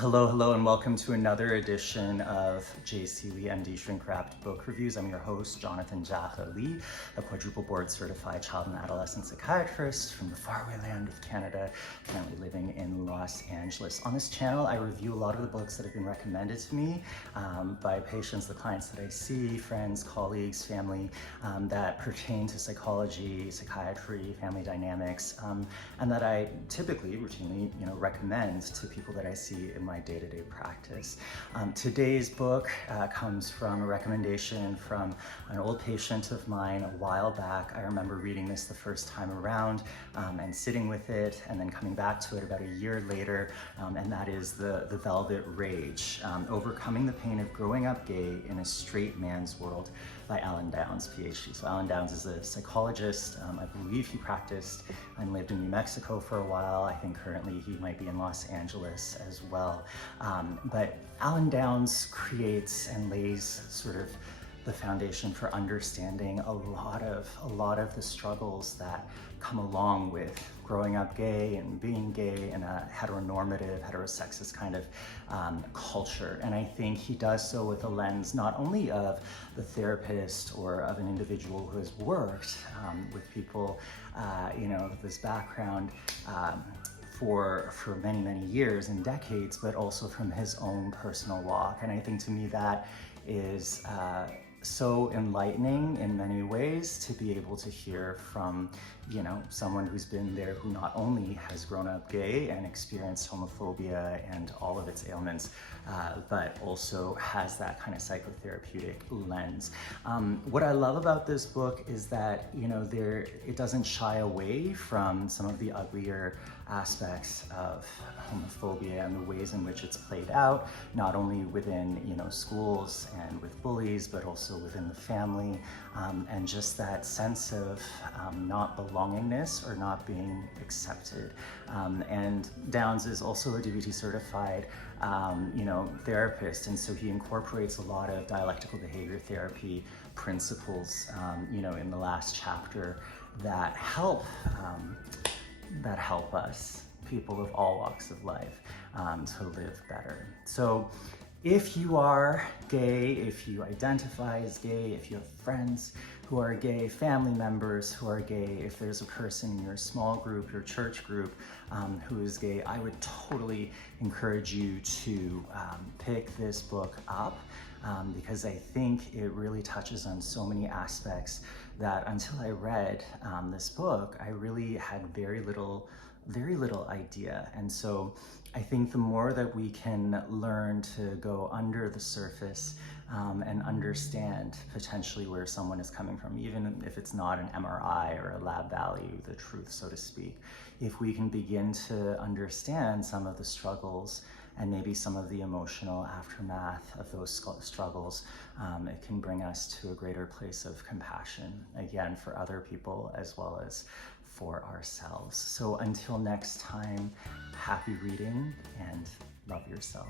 Hello, and welcome to another edition of JC Lee MD Shrink Wrapped Book Reviews. I'm your host, Jonathan Jaffa Lee, a quadruple board certified child and adolescent psychiatrist from the faraway land of Canada, currently living in Los Angeles. On this channel, I review a lot of the books that have been recommended to me by patients, the clients that I see, friends, colleagues, family, that pertain to psychology, psychiatry, family dynamics, and that I typically routinely, recommend to people that I see in my day-to-day practice. Today's book comes from a recommendation from an old patient of mine a while back. I remember reading this the first time around and sitting with it and then coming back to it about a year later, and that is The Velvet Rage, Overcoming the Pain of Growing Up Gay in a Straight Man's World by Alan Downs, PhD. So Alan Downs is a psychologist. I believe he practiced and lived in New Mexico for a while. I think currently he might be in Los Angeles as well. But Alan Downs creates and lays sort of the foundation for understanding a lot of the struggles that come along with growing up gay and being gay in a heteronormative, heterosexist kind of culture. And I think he does so with a lens not only of the therapist or of an individual who has worked with people, of this background for many years and decades, but also from his own personal walk. And I think to me that is so enlightening in many ways to be able to hear from, someone who's been there, who not only has grown up gay and experienced homophobia and all of its ailments, but also has that kind of psychotherapeutic lens. What I love about this book is that, it doesn't shy away from some of the uglier aspects of homophobia and the ways in which it's played out, not only within, schools and with bullies, but also within the family, and just that sense of not belongingness or not being accepted. And Downs is also a DBT certified, therapist, and so he incorporates a lot of dialectical behavior therapy principles, in the last chapter that help us, people of all walks of life, to live better. So if you are gay, if you identify as gay, if you have friends who are gay, family members who are gay, if there's a person in your small group, your church group, who is gay, I would totally encourage you to pick this book up, because I think it really touches on so many aspects that until I read this book, I really had very little idea. And so I think the more that we can learn to go under the surface and understand potentially where someone is coming from, even if it's not an MRI or a lab value, the truth, so to speak, if we can begin to understand some of the struggles and maybe some of the emotional aftermath of those struggles, it can bring us to a greater place of compassion, again, for other people as well as for ourselves. So until next time, happy reading and love yourself.